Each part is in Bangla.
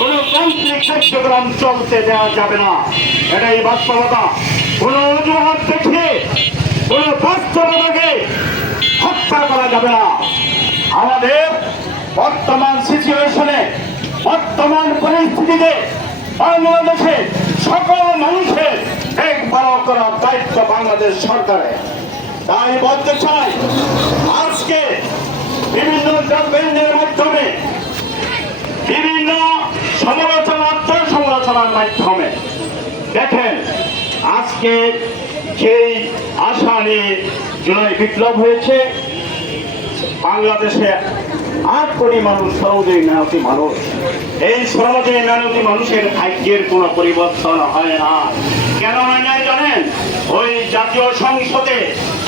গণতান্ত্রিক কার্যক্রম চলতে দেওয়া যাবে না। এটাই বাস্তবতা। কোন অজুহাত দেখিয়ে কোন বাস্তবতাকে হত্যা করা যাবে না। আমাদের বর্তমান সিচুয়েশনে, বর্তমান পরিস্থিতিতে বাংলাদেশে সকল মানুষের দেখভাল করার দায়িত্ব বাংলাদেশ সরকারের। তাই বলতে চাই, আজকে বিভিন্ন ডকুমেন্টের মাধ্যমে, বিভিন্ন সমালোচনার মাধ্যমে দেখেন, আজকে যেই আশা নিয়ে জুলাই বিপ্লব হয়েছে, বাংলাদেশে 8 কোটি মানুষ শ্রমজীবী মেহনতি মানুষ। এই শ্রমজীবী মেহনতি মানুষের ভাগ্যের কোনো পরিবর্তন হয় না। কেন হয় নাই জানেন? ওই জাতীয় সংসদে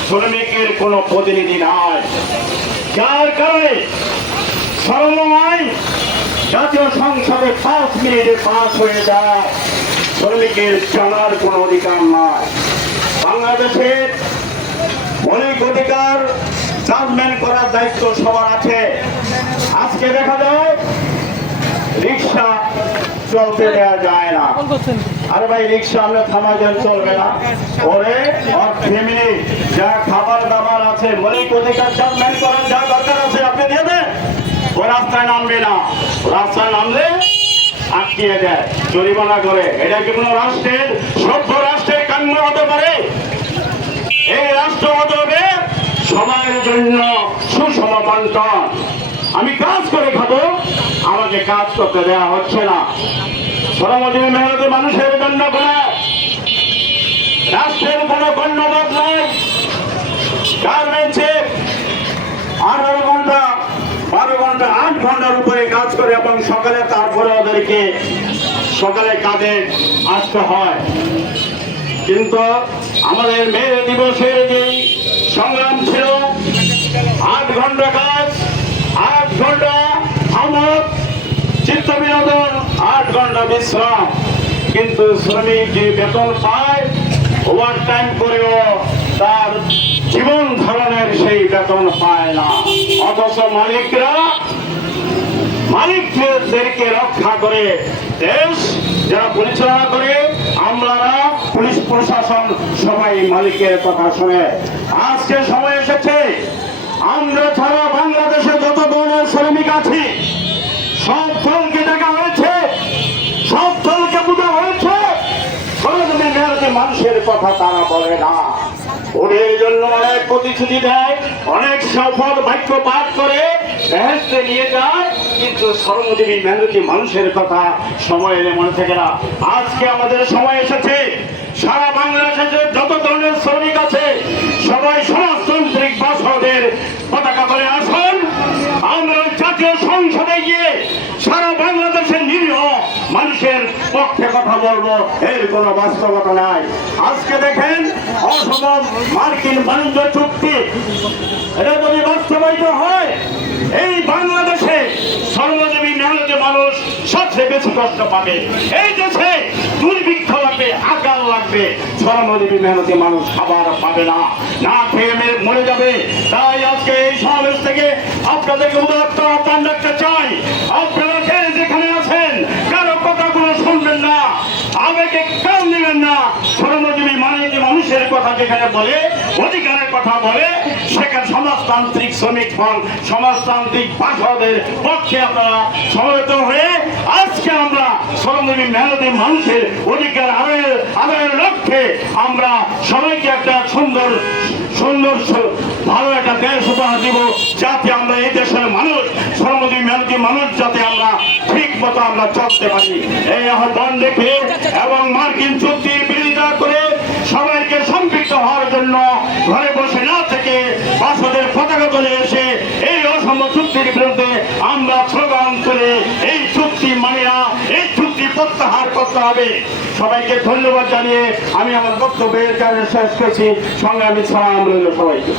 শ্রমিকের কোনো প্রতিনিধি নাই, যার কারণে শ্রম আইন জাতীয় সংসদে 5 মিনিটে পাস হয়ে যায়। শ্রমিকের জানার কোনো অধিকার নাই। বাংলাদেশের মৌলিক অধিকার জাজমেন্ট করার দায়িত্ব সবার আছে। আজকে দেখা যায় রিক্সা চলতে দেওয়া যায় না। আরে ভাই, রিক্সা আমরা থামাইলেন চলবে না। ওরে ওর ফ্যামিলি যা খাবার দাবার আছে, মৌলিক অধিকার জাজমেন্ট করার যা দরকার আছে আপনি দিয়ে দেন। ও রাস্তায় নামবে না। রাস্তায় নামলে আটকিয়ে দেয়, জরিমানা করে। এটা কি কোনো রাষ্ট্রের, সভ্য রাষ্ট্রের কাম্য হতে পারে? এই রাষ্ট্র হতে হবে সবার জন্য সুষম বন্টন। আমি কাজ করে খাবো, আমাকে কাজ করতে দেওয়া হচ্ছে না। শ্রমজীবী মেহনতি মানুষের জন্য কোনো রাষ্ট্রের কোনো গণ্যবোধ নাই। গার্মেন্টসে 18 ঘন্টা, 12 ঘন্টা, 8 ঘন্টার উপরে কাজ করে এবং সকালে তারপরে ওদেরকে সকালে কাজে আসতে হয়। কিন্তু আমাদের মে দিবসের যেই সংগ্রাম ছিল, 8 ঘন্টা কাজ, 8 ঘন্টা আমোদ চিত্ত বিনোদন, 8 ঘন্টা বিশ্রাম। কিন্তু শ্রমিক যে বেতন পায়, ওভার টাইম করেও তার জীবন ধারণের সেই বেতন পায় না। অথচ মালিকদেরকে রক্ষা করে দেশ যারা পরিচালনা করে, আমরা পুলিশ প্রশাসন সবাই মালিকের কথা শুনে। আজকে সময় এসেছে, আমরা ছাড়া বাংলাদেশে যত ধরনের শ্রমিক আছে সব দলকে দেখা হয়েছে, সব দলকে বোঝা হয়েছে। শ্রমজীবী মেহনতি মানুষের কথা তারা বলে না। ওদের জন্য অনেক প্রতিশ্রুতি দেয়, অনেক সফল বাক্য পাঠ করে বেহেশতে নিয়ে যায়, কিন্তু শ্রমজীবী মেহনতি মানুষের কথা সময় এলে মনে থাকে না। আজকে আমাদের সময় এসেছে, সারা বাংলাদেশে যত ধরনের শ্রমিক আছে সবাই সমাজতান্ত্রিক বাসদের পতাকা করে আসুন। আমরা জাতীয় সংসদে গিয়ে সারা বাংলাদেশের নিরীহ মানুষের পক্ষে কথা বলবো, এর কোনো বাস্তবতা নাই। আজকে দেখেন, অসম মার্কিন বাণিজ্য চুক্তি, এটা যদি বাস্তবায়িত হয়, এই বাংলাদেশে শ্রমজীবী মেহনতি মানুষ সবচেয়ে বেশি কষ্ট পাবে। এই দেশে দুর্ভিক্ষ লাগবে, আকাল লাগবে, শ্রমজীবী মেহনতি মানুষ খাবার পাবে না, না খেয়ে মরে যাবে। তাই আজকে এই সমাবেশ থেকে আপনাদেরকে উদাত্ত আহ্বান রাখতে চাই, আপনারা যেখানে আছেন কারো কথাগুলো শুনবেন না, আবেগে কান নেবেন না। শ্রমজীবী মানুষের কথা যেখানে বলে, অধিকারের কথা বলে, সেখানে সমাজতান্ত্রিক শ্রমিক ফ্রন্ট, সমাজতান্ত্রিক বাসদের পক্ষে আপনারা সমবেত হয়ে আজকে আমরা শ্রমজীবী মেহনতি মানুষের অধিকার আদায়ের লক্ষ্যে আমরা সবাইকে একটা সুন্দর ভালো একটা দেশ উপহার দিব, যাতে আমরা এই দেশের মানুষ, শ্রমজীবী মেহনতি মানুষ, যাতে আমরা ঠিক মতো আমরা চলতে পারি। এই আহ্বান রেখে এবং মার্কিন চুক্তির বিরোধিতা করে সবাইকে সম্পৃক্ত হওয়ার জন্য ঘরে বসে না থেকে বাসদের পতাকা তুলে এসে এই অসম চুক্তির বিরুদ্ধে আমরা স্লোগান তুলে এই চুক্তি মানে না, এই চুক্তি প্রত্যাহার করতে হবে। সবাইকে ধন্যবাদ জানিয়ে আমি আমার বক্তব্যের কারণে শেষ করছি। সংগ্রামী সালাম রইল সবাইকে।